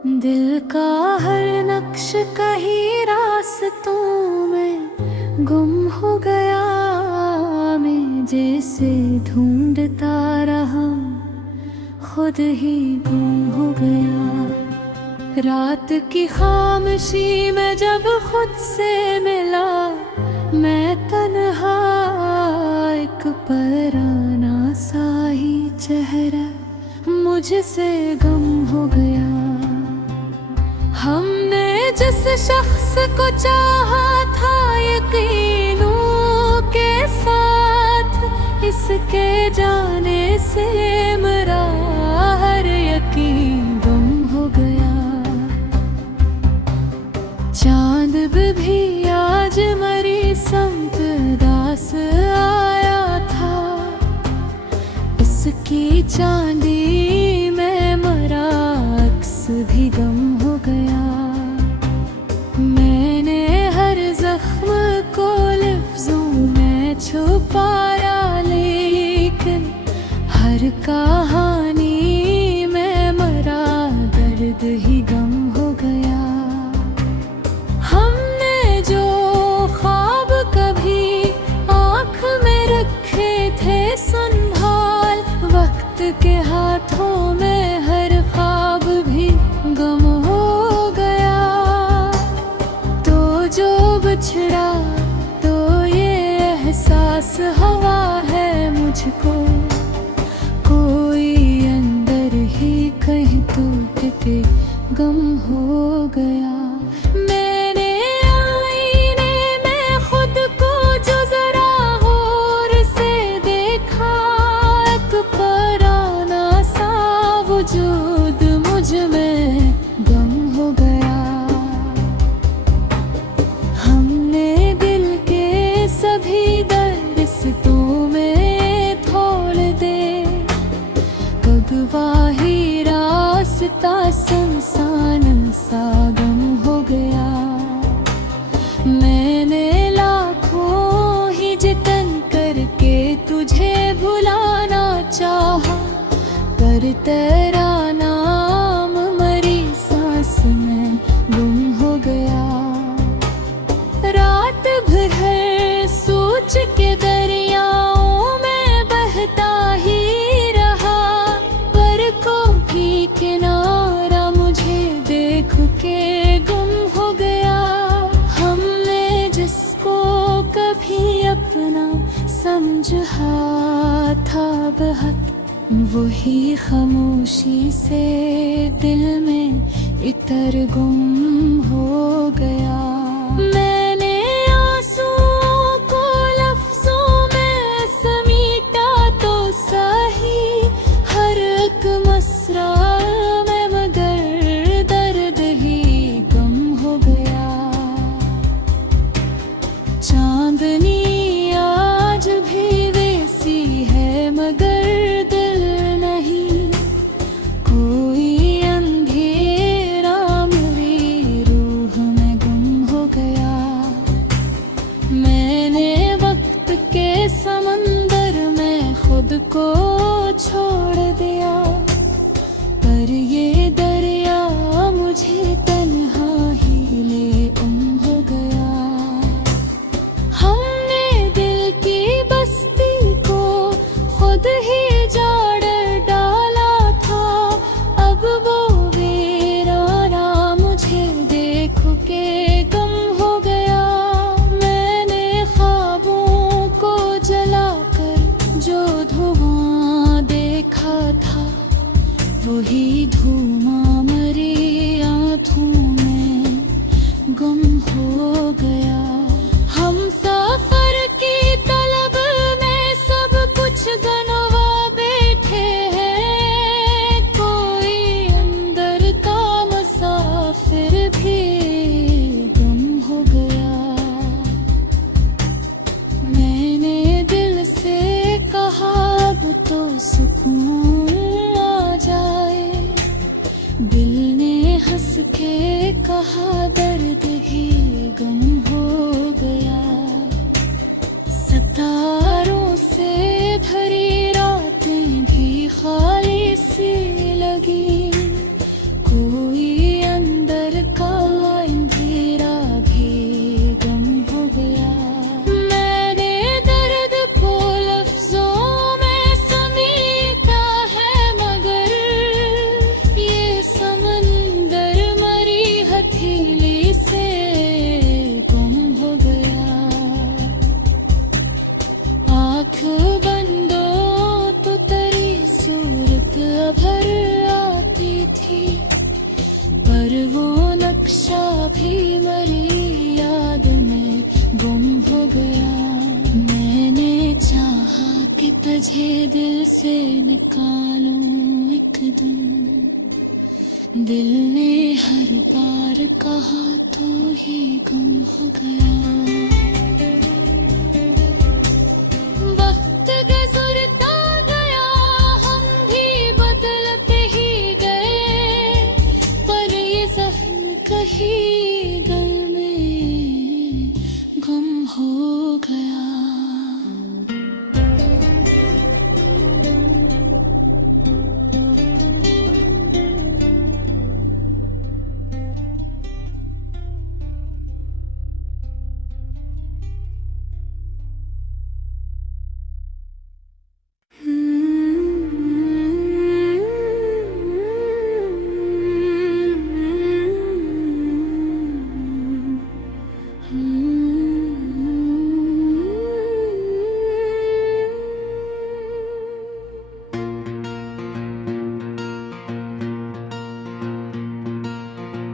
दिल का हर नक्श कहीं रास्तों में गुम हो गया। मैं जैसे ढूंढता रहा, खुद ही गुम हो गया। रात की खामोशी में जब खुद से मिला, मैं तन्हा एक पराना सा ही चेहरा मुझसे गम हो गया। हमने जिस शख्स को चाहा था यकीनों के साथ, इसके जाने से मेरा हर यकीन गुम हो गया। चांद भी आज मरी संत दास आया था, इसकी चांदी में मरा अक्स भी गम हो गया। मैंने हर जख्म को लफ्जों में छुपाया, लेकिन हर कहानी में मरा दर्द ही गम हो गया। हमने जो ख्वाब कभी आँख में रखे थे संभाल, वक्त के हाथों में हर ख्वाब भी गम हो गया। तो जो बिछड़ा तो ये एहसास हवा है मुझको, कोई अंदर ही कहीं टूट के गम हो गया। मैंने आईने में खुद को जो जरा गौर से देखा, एक पराना सा वजूद मुझ में गम हो गया। हमने दिल के सभी दरिश्तों में तोड़ दे, गगवाही रास्ता संसान सा गम हो गया। मैंने लाखों ही जतन करके तुझे भुलाना चाहा, पर तेरा नाम मरी सांस में गुम हो गया। रात भर सोच के दरियाओं में बहता ही रहा, पर कोई किनारा मुझे देख के गुम हो गया। हमने जिसको कभी अपना समझा था बहक, वही खामोशी से दिल में इतर गुम हो गया। मैंने आंसुओं को लफ्जों में समीटा तो सही, हर एक मसरा में मगर दर्द ही गम हो गया। चांदनी आज भी वैसी है मगर दिल नहीं, कोई अंधेरा मेरी रूह में गुम हो गया। मैंने वक्त के समंदर में खुद को छोड़ दिया, पर ये दरिया मुझे तन्हा ही ले हो गया। हमने दिल की बस्ती को खुद ही जाड़ डाला था, अब वो वीराना मुझे देख के गम हो गया। मैंने ख्वाबों को जलाकर जो धुआं देखा था, वही धुआं मरी आँखों में गुम हो गया। हम सफर की तलब में सब कुछ गनवा बैठे हैं, कोई अंदर का मुसाफिर भी गुम हो गया। मैंने दिल से कहा अब तो सुकून आ जाए, दिल ने हंस के कहा दर्द ही गम हो गया। सितारों से भरी रातें भी खाली सी लगी, कोई पर वो नक्शा भी मेरी याद में गुम हो गया। मैंने चाहा कि तुझे दिल से निकालूं एक दिन, दिल ने हर बार कहा तो ही गुम हो गया। वक्त गुजरता गया, हम भी बदलते ही गए, पर ये जख्म कहीं दिल में गुम हो गया।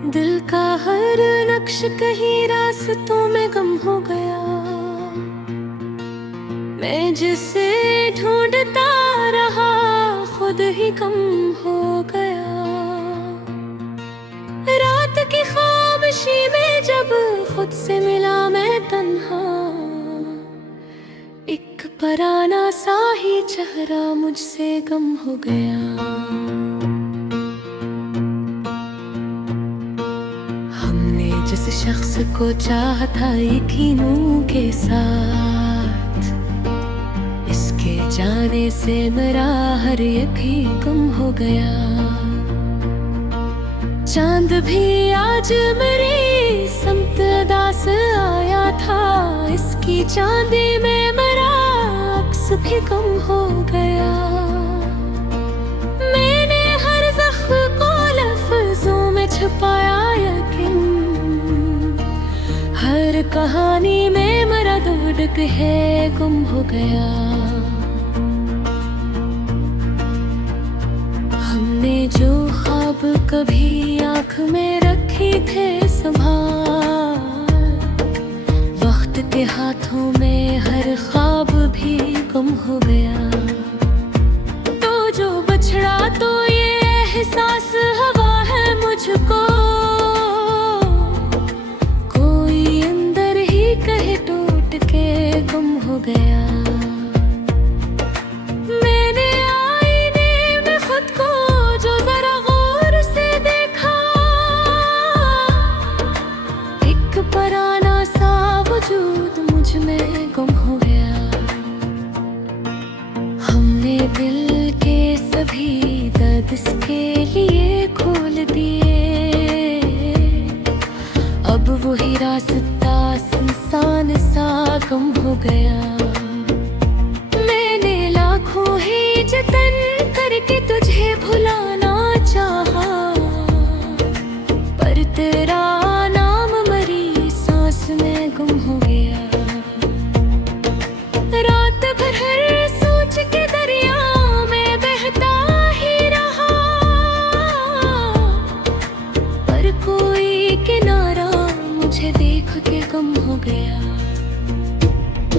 दिल का हर नक्श कहीं रास्तों में गुम हो गया। मैं जिसे ढूंढता रहा खुद ही गुम हो गया। रात की ख्वाबशी में जब खुद से मिला मैं तन्हा, एक पराना सा ही चेहरा मुझसे गुम हो गया। जिस शख्स को चाहा था यकीनों के साथ, इसके जाने से मेरा हर यकीन गुम हो गया। चांद भी आज मेरी समत दास आया था, इसकी चांदी में मेरा अक्स भी गुम हो गया। मैंने हर ज़ख्म को लफ्ज़ों में छुपाया, यकीन हर कहानी में मेरा दर्द है गुम हो गया। हमने जो ख्वाब कभी आँख में रखे थे संभाल, वक्त के हाथों में हर ख्वाब भी गुम हो गया। तो जो बछड़ा तो ये एहसास हवा है मुझको, गुम हो गया। मैंने आईने में खुद को जो जरा गौर से देखा, एक पराना सा वजूद मुझ में गुम हो गया। हमने दिल के सभी दर्द इसके लिए खोल दिए, अब वही रास्ता इंसान सा गुम हो गया। मैंने लाखों ही जतन करके तुझे भुलाना चाहा, पर तेरा नाम मेरी सांस में गुम हो गया। रात भर हर सोच के दरिया में बहता ही रहा, पर कोई किनारा मुझे देख के गुम हो गया।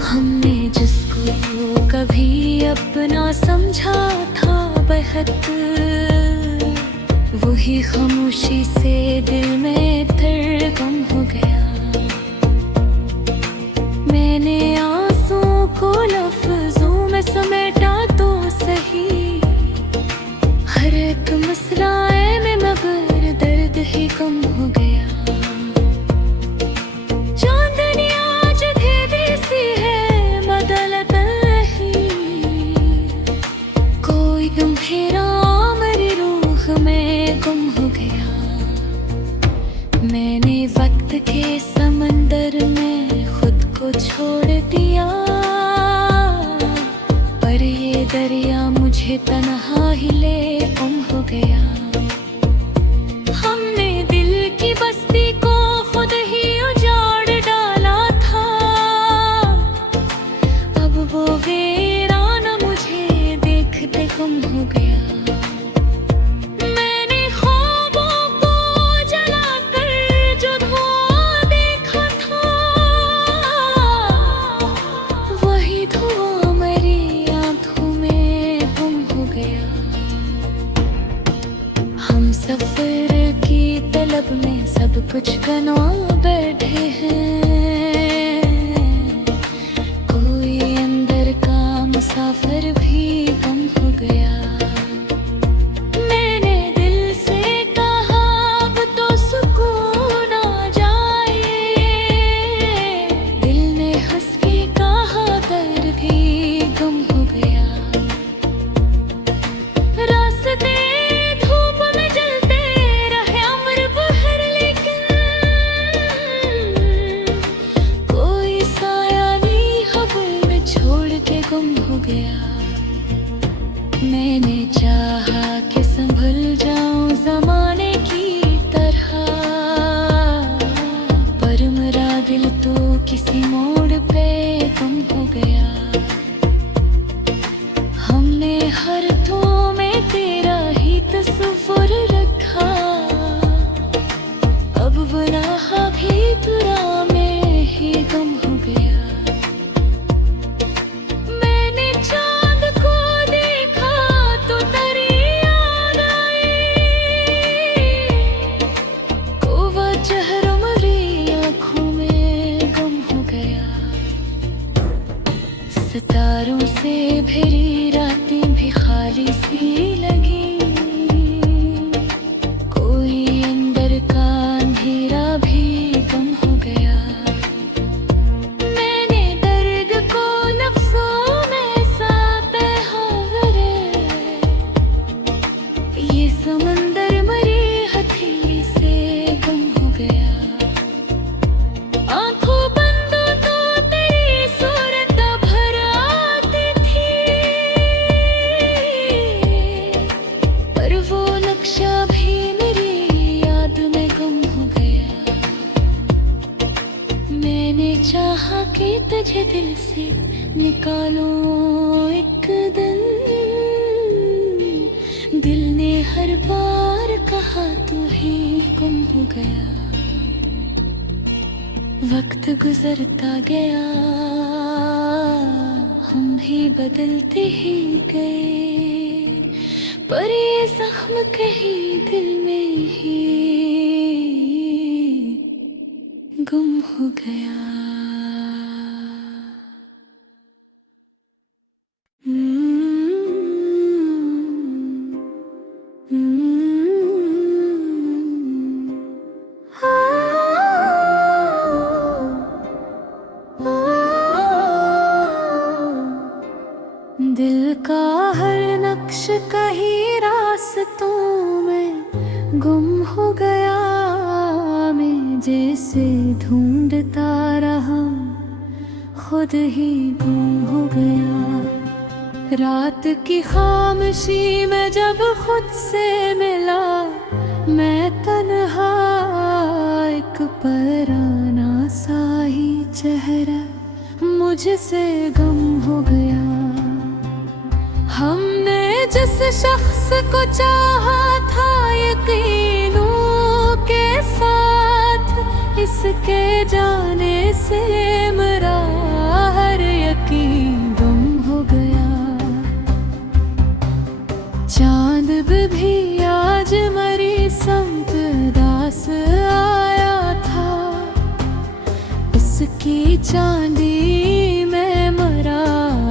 हमने जिसको कभी अपना समझा था बेहद, वही खामोशी से दिल में दर्द गुम हो गया। मैंने आंसुओं को लफ्ज़ों में समेटा तो सही, हर एक मसराए में मगर दर्द ही गुम हो गया। मैंने वक्त के समंदर में खुद को छोड़ दिया, पर ये दरिया मुझे तन्हा ही ले गुम हो गया। हमने दिल की बस्ती को खुद ही उजाड़ डाला था, अब वो वीराना मुझे देखते गुम हो गया। मैंने ख्वाबों को लब में सब कुछ बना बैठे हैं। कोई अंदर का मुसाफिर भी गुम हो गया। मैंने दिल से कहा अब तो सुकून आ जाए। दिल ने हंस के कहा दर्द भी गुम हो गया। रास्ते धूप में जलते रहे अमर बहर, लेकिन कोई साया नहीं हवा में छोड़ के गुम हो गया। मैंने चाहा कि संभल जाऊं ज़माने की तरह, पर मेरा दिल तो किसी मोड़ पे गुम हो गया। हमने हर तो में तेरा ही तस्वीर रखा, अब वो राह भी तुरा में ही गुम हो गया। मैंने चांद को देखा तो तेरी याद आई। कोवा चेहरा मेरी आँखों में गुम हो गया। सितारों से भरी रातें भी खाली सी लगी। कोई अंदर का अंधेरा भी गुम हो गया। मैंने दर्द को लफ्ज़ों में साते हावरे, ये समंदर मरी हथेली से गुम हो गया। आंखों बंद तो तेरी सूरत भर आती थी, पर वो नक्शा भी मेरी याद में गुम हो गया। मैंने चाहा कि तुझे दिल से निकालूं एक दिन, दिल ने हर बार कहा तू ही गुम हो गया। वक्त गुजरता गया, हम भी बदलते ही गए, पर ये जख्म कहीं दिल में ही गुम हो गया। दिल का हर नक्श कहीं रास्तों में गुम हो गया। मैं जैसे ढूंढता रहा खुद ही गुम हो गया। रात की खामोशी में जब खुद से मिला मैं तन्हा, एक पराना सा ही चेहरा मुझसे गुम हो गया। हमने जिस शख्स को चाहा था यकीनों के साथ, इसके जाने से मेरा हर यकीन गुम हो गया। चांद भी आज मरी समत दास आया था, इसकी चांदी में मरा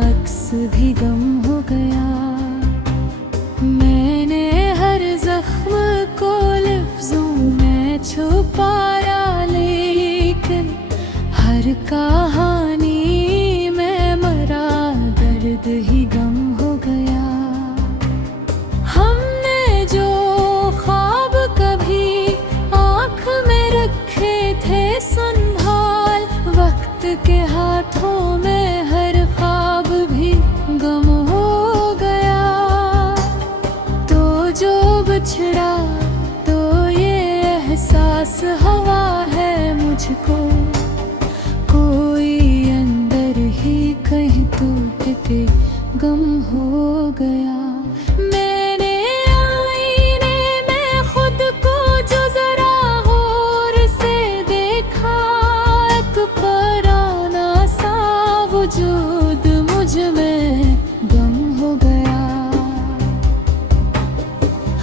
अक्स भी गम हो गया। मैंने हर जख्म को लफ्जों में छुपाया, लेकिन हर कहानी में मरा दर्द ही गम हो गया। हमने जो ख्वाब कभी आँख में रखे थे संभाल, वक्त के हाथों में हर ख्वाब भी गम हो गया। तो जो बिछड़ा तो ये एहसास हवा है मुझको, कोई अंदर ही कहीं टूट के गम हो गया। मैंने आईने में खुद को जो जरा गौर से देखा, एक पराना सा वजूद मुझ में गम हो गया।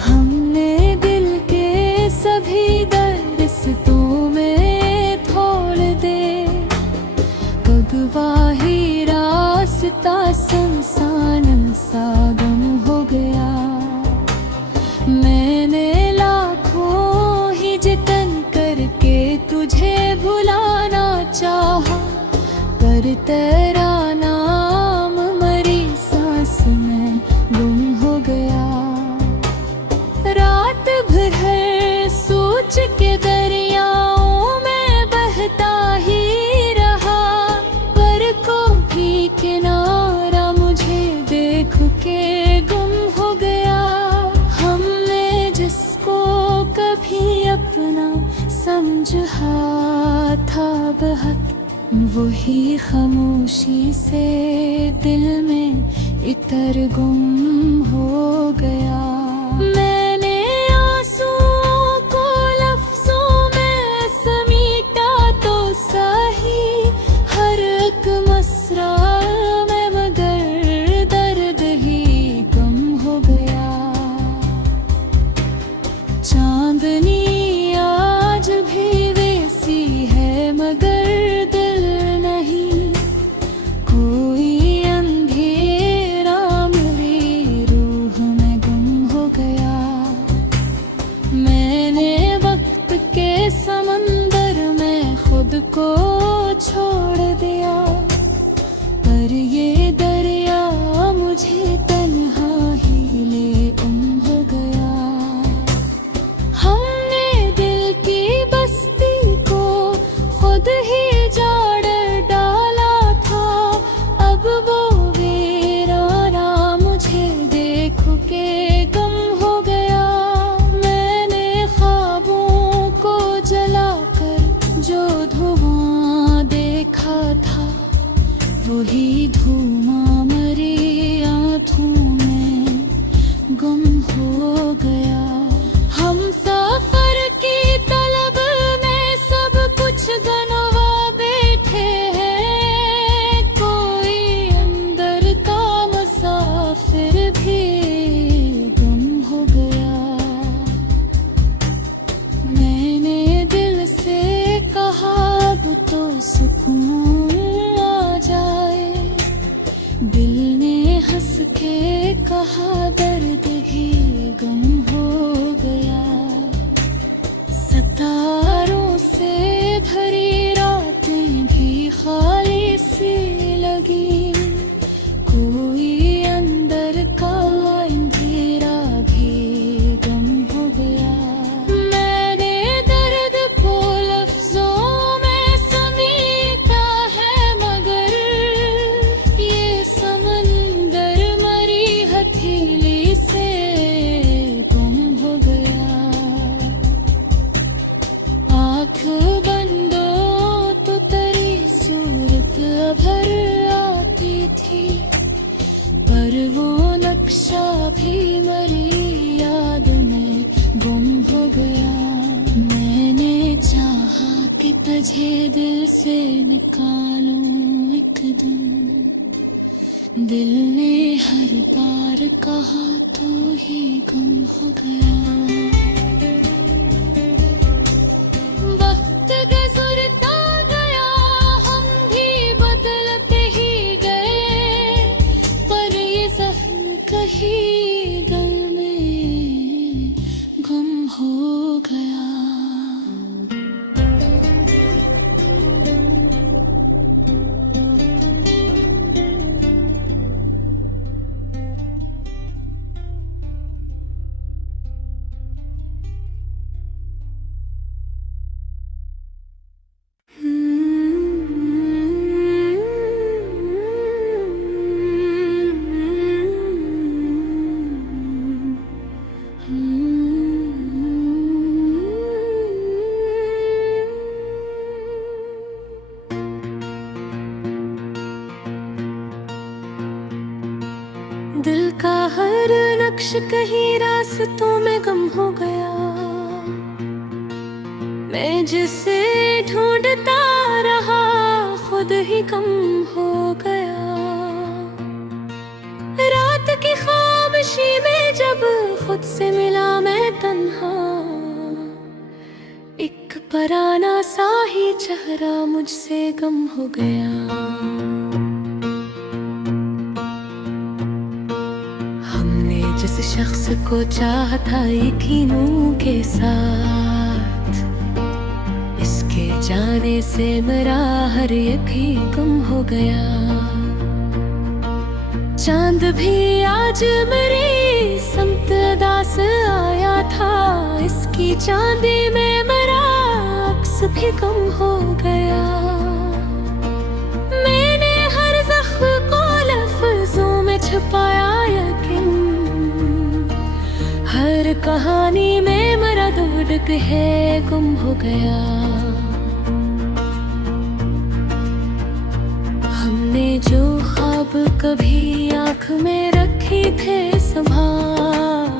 हमने दिल के सभी दर्द जतन करके तुझे भुलाना चाहा, पर तेरा नाम मरी सांस में गुम हो गया। रात भर सोच के दरियाओं में बहता ही रहा, पर कोई किनारा मुझे देख के गुम हो गया। हमने जिसको कभी अपना समझा था बहुत, वही खामोशी से दिल में इतर गुम हो गया। मैंने आंसुओं को लफ्जों में समीटा तो सही, हर एक मसरा में, मगर दर्द ही गम हो गया। चांदनी आज भी वैसी है मगर दिल नहीं, कोई अंधेरा मेरी रूह में गुम हो गया। मैंने वक्त के समंदर में खुद को छोड़ दिया, पर ये दरिया मुझे तन्हा ही ले हो गया। हमने दिल की बस्ती को खुद ही जाड़ डाला था, अब वो वीराना मुझे देख के गम हो गया। मैंने ख्वाबों को जलाकर जो धुआं देखा था, वही धुआं मरी आँखों में गुम हो गया। हम सफर की तलब में सब कुछ गनवा बैठे हैं, कोई अंदर का मुसाफिर भी गुम हो गया। मैंने दिल से कहा अब तो सुकून आ जाए, दिल ने हंस के कहा दर्द ही गम हो गया। सितारों से भरी रातें भी खाली सी लगी, कोई अंदर का अंधेरा भी गम हो गया। मैंने दर्द को लफ्जों में समेटा है, मगर ये समंदर मरी हथेली से गुम हो गया। आँख बंदो तो तेरी सूरत भर आती थी, पर वो नक्शा भी मरी याद में गुम हो गया। मैंने चाहा कि तुझे दिल से निकालूं एक दिन, दिल ने हर बार कहा तो ही गुम हो गया। वक्त गुजरता गया, हम भी बदलते ही गए, पर ये जख्म कहीं दिल में गुम हो गया। दिल का हर नक्श कहीं रास्तों में गम हो गया। मैं जिसे ढूंढता रहा खुद ही कम हो गया। रात की खामोशी में जब खुद से मिला मैं तन्हा, एक पराना सा ही चेहरा मुझसे गम हो गया। जिस शख्स को चाहा था यकीनों के साथ, जाने से मेरा हर एक ही गुम हो गया। चांद भी आज मेरी समत दास आया था, इसकी चांदी में मेरा अक्स भी गुम हो गया। मैंने हर ज़ख्म को लफ्ज़ों में छुपाया, यकीन हर कहानी में मेरा दर्द है गुम हो गया। हमने जो ख्वाब कभी आँख में रखे थे संभाल,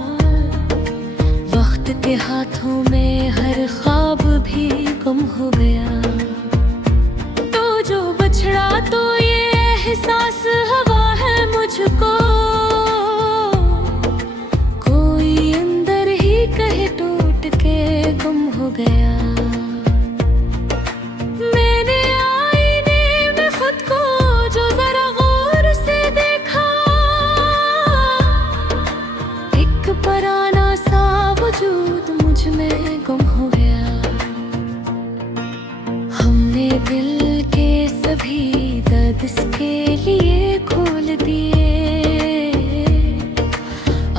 वक्त के हाथों में हर ख्वाब भी गुम हो गया। तो जो बछड़ा तो ये एहसास हवा है मुझको, कोई अंदर ही कहे टूट के गुम हो गया। मैंने आईने में खुद को जो जरा गौर से देखा, एक पराना सा वजूद मुझ में गुम हो गया। हमने दिल के सभी दर्द इसके लिए खोल दिए,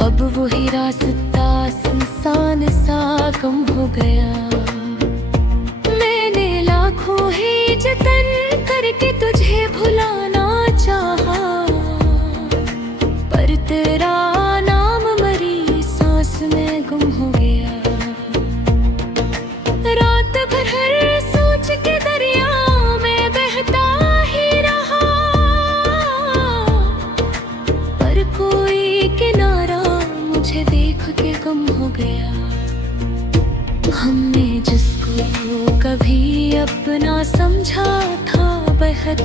अब वही रास्ता इंसान सा गुम हो गया। मैंने लाखों ही जतन करके तुझे भुलाना चाहा, पर तेरा नाम मरी सांस में गुम हो गया। रात भर हर सोच के दरिया में बहता ही रहा, पर कोई किनारा मुझे देख के गुम हो गया। हमने जिसको कभी अपना समझा था बेहद,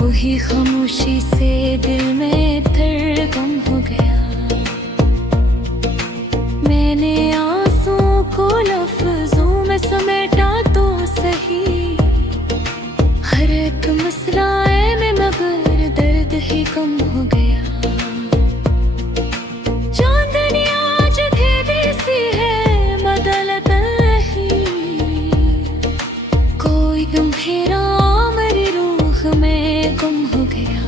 वही खामोशी से दिल में धड़कन हो गया। मैंने आंसुओं को लफ्जों में समेटा तो सही, हर एक मसलाए में मगर दर्द ही कम हो गया। चांदनी आज अंधेरी सी है बदलत नहीं, कोई गंभीरा मेरी रूह में गुम हो गया।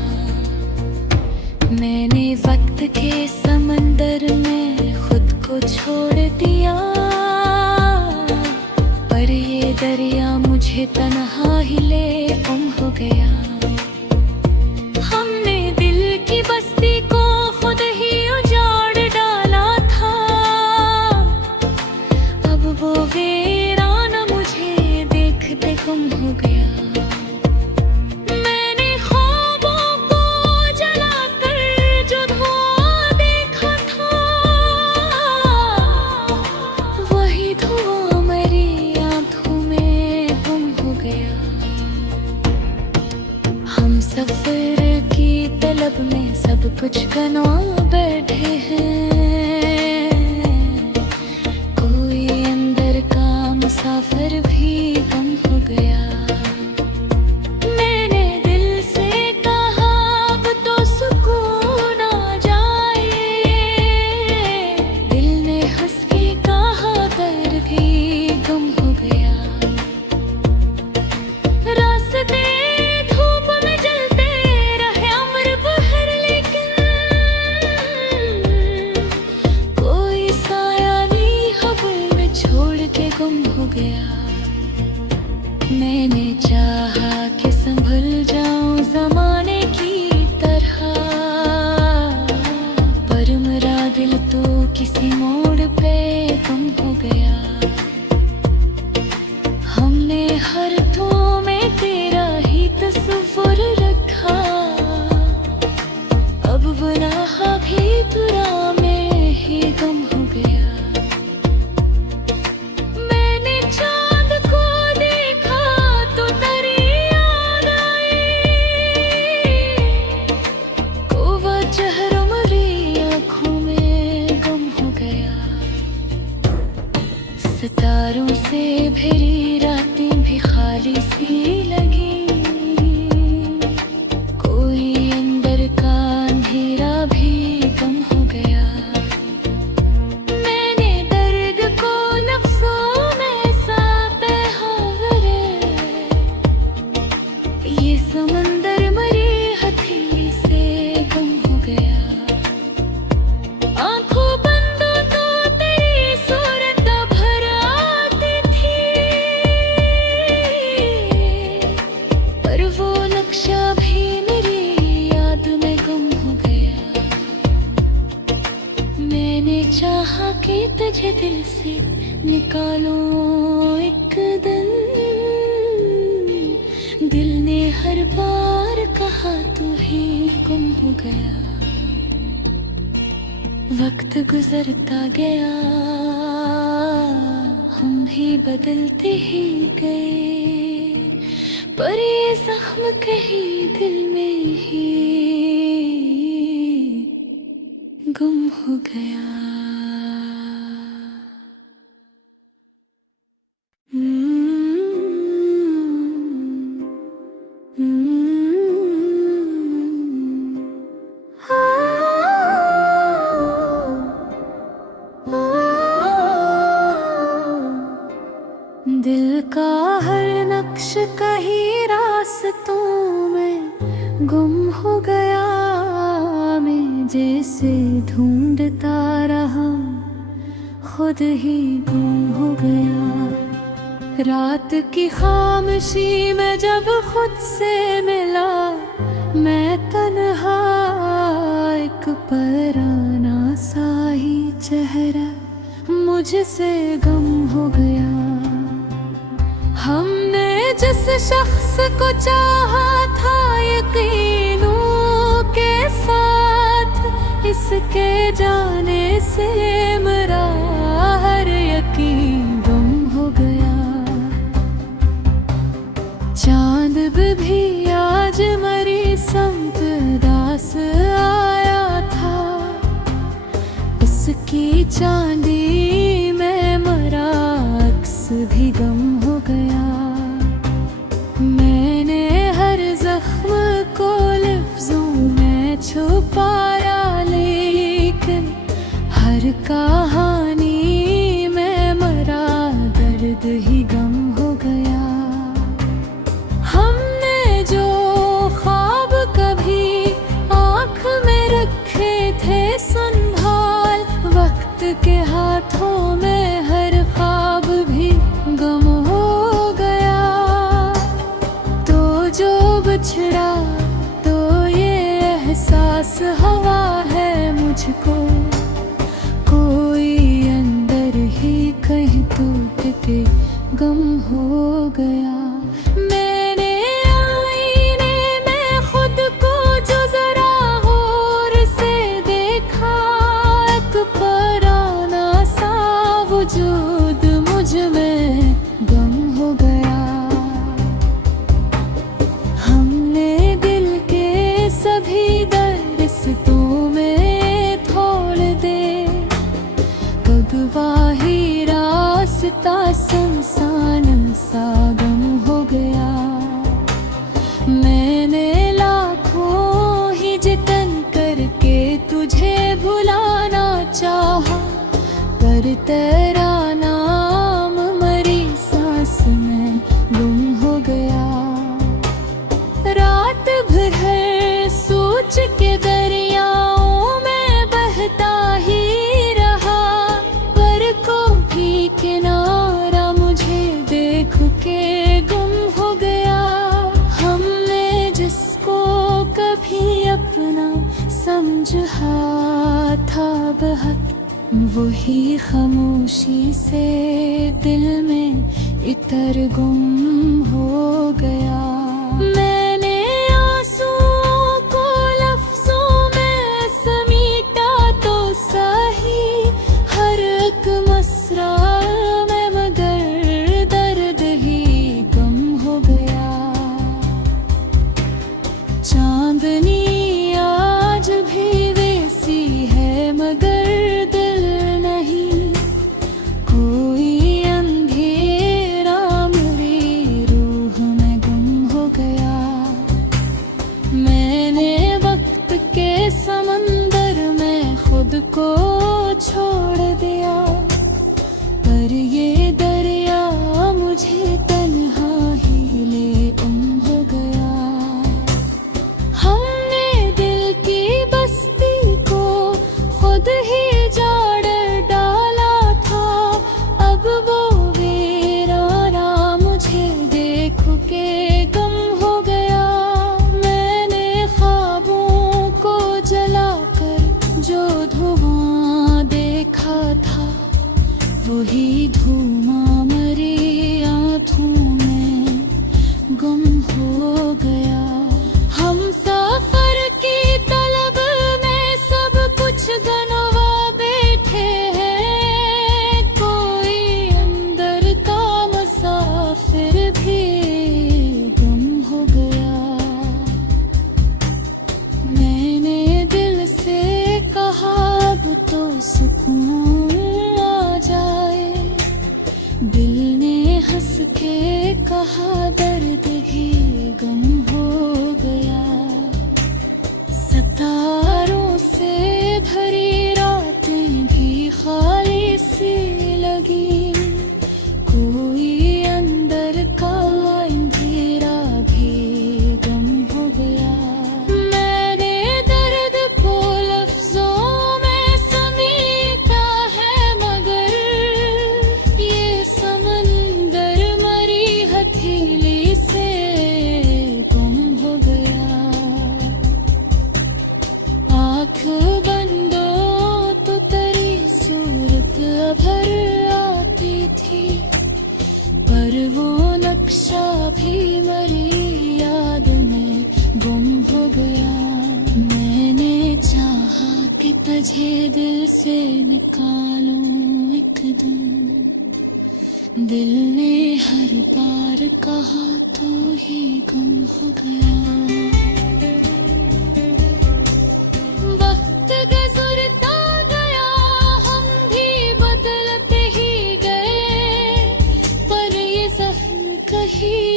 मैंने वक्त के समंदर में खुद को छोड़ दिया, पर ये दरिया मुझे तन्हा ही ले गुम हो गया। हमने दिल की बस्ती को खुद ही उजाड़ डाला था, अब वो वीराना मुझे देखते गुम हो गया। मैंने ख्वाबों को जलाकर जो धुआं देखा था, वही धुआं मेरी आंखों में गुम हो गया। हम सफर की तलब में सब कुछ गंवा बैठे हैं, कोई अंदर का मुसाफिर भी गुम हो गया। मैंने दिल से कहा अब तो सुकून आ जाए, दिल ने हंस के कहा दर्द भी गुम हो गया। रास्ते धूप में जलते रहे अमर बहर, लेकिन कोई साया नहीं हवा में छोड़ के गुम हो गया। मैंने चाहा कि संभल जाऊं जमाने की तरह, पर मेरा दिल तो किसी मोड़ पे गुम हो गया। हमने हर धुओं में तेरा ही तस्वीर रखा, अब गुनाह भी तुरा में ही गुम हो गया। मैंने चांद को देखा तो तेरी याद आई, वो चेहरा मेरी आँखों में गुम हो गया। सितारों से भरी रातें भी खाली सी लगी, कोई अंदर का अंधेरा भी गुम हो गया। मैंने दर्द को लफ्जों में सा बेहा दिल से निकालो एक दिन। दिल ने हर बार कहा तू ही गुम हो गया। वक्त गुजरता गया, हम भी बदलते ही गए, पर ये जख्म कहीं दिल में ही गुम हो गया। दिल का हर नक्श कहीं रास्तों में गुम हो गया। मैं जैसे ढूंढता रहा, खुद ही गुम हो गया। रात की खामोशी में जब खुद से मिला, मैं तन्हा एक पराना सा ही चेहरा मुझसे गम हो गया। हमने जिस शख्स को चाहा था यकीनों के साथ, इसके जाने से मेरा हर यकीन गुम हो गया। चांद भी आज मरी समत दास आया था, उसकी चांदी में मरा अक्स भी गम हो गया। मैंने हर जख्म को लफ्जों में छुपाया, लेकिन हर कहानी में मरा दर्द ही गम हो गया। हमने जो ख्वाब कभी आँख में रखे थे संभाल, वक्त के हाथों में हर ख्वाब भी गम हो गया। तो जो बिछड़ा तो ये एहसास हवा है मुझको, कोई अंदर ही कहीं टूट के गम हो गया। मैंने आईने में खुद को जो जरा गौर से देखा, एक पराना सा वजूद मुझ में गम हो गया। हमने दिल के सभी दरिश्तों में तोड़ दे, गगवाही रास्ता सुनसान सा गम हो गया। मैंने लाखों ही जतन करके तुझे भुलाना चाहा, पर तेरा नाम मरी सांस में गुम हो गया। रात भर सोच के दरियाओं में बहता ही रहा, पर कोई किनारा मुझे देख के गुम हो गया। हमने जिसको कभी अपना समझा था बहक, वही खामोशी से दिल में इतर गुम हो गया। मैंने आंसुओं को लफ्जों में समीटा तो सही, हर एक मसरा में मगर दर्द ही गम हो गया। चांदनी आज भी वैसी है मगर दिल नहीं, कोई अंधेरा मेरी रूह में गुम दिल ने हंस के कहा दर्द ही गम हो गया। सितारों से भरी रातें भी खाली सी लगी। कोई अंदर का अंधेरा भी गम हो गया। मैंने दर्द को लफ्जों में समेटा है, मगर ये समंदर मरी हथेली से गुम हो गया। आँख बंदो तो तेरी सूरत भर आती थी, पर वो नक्शा भी मेरी याद में गुम हो गया। मैंने चाहा कि तुझे दिल से निकालूं एक दिन, दिल ने हर बार कहा तो ही गुम हो गया। वक्त गुजरता गया, हम भी बदलते ही गए, पर ये जख्म कहीं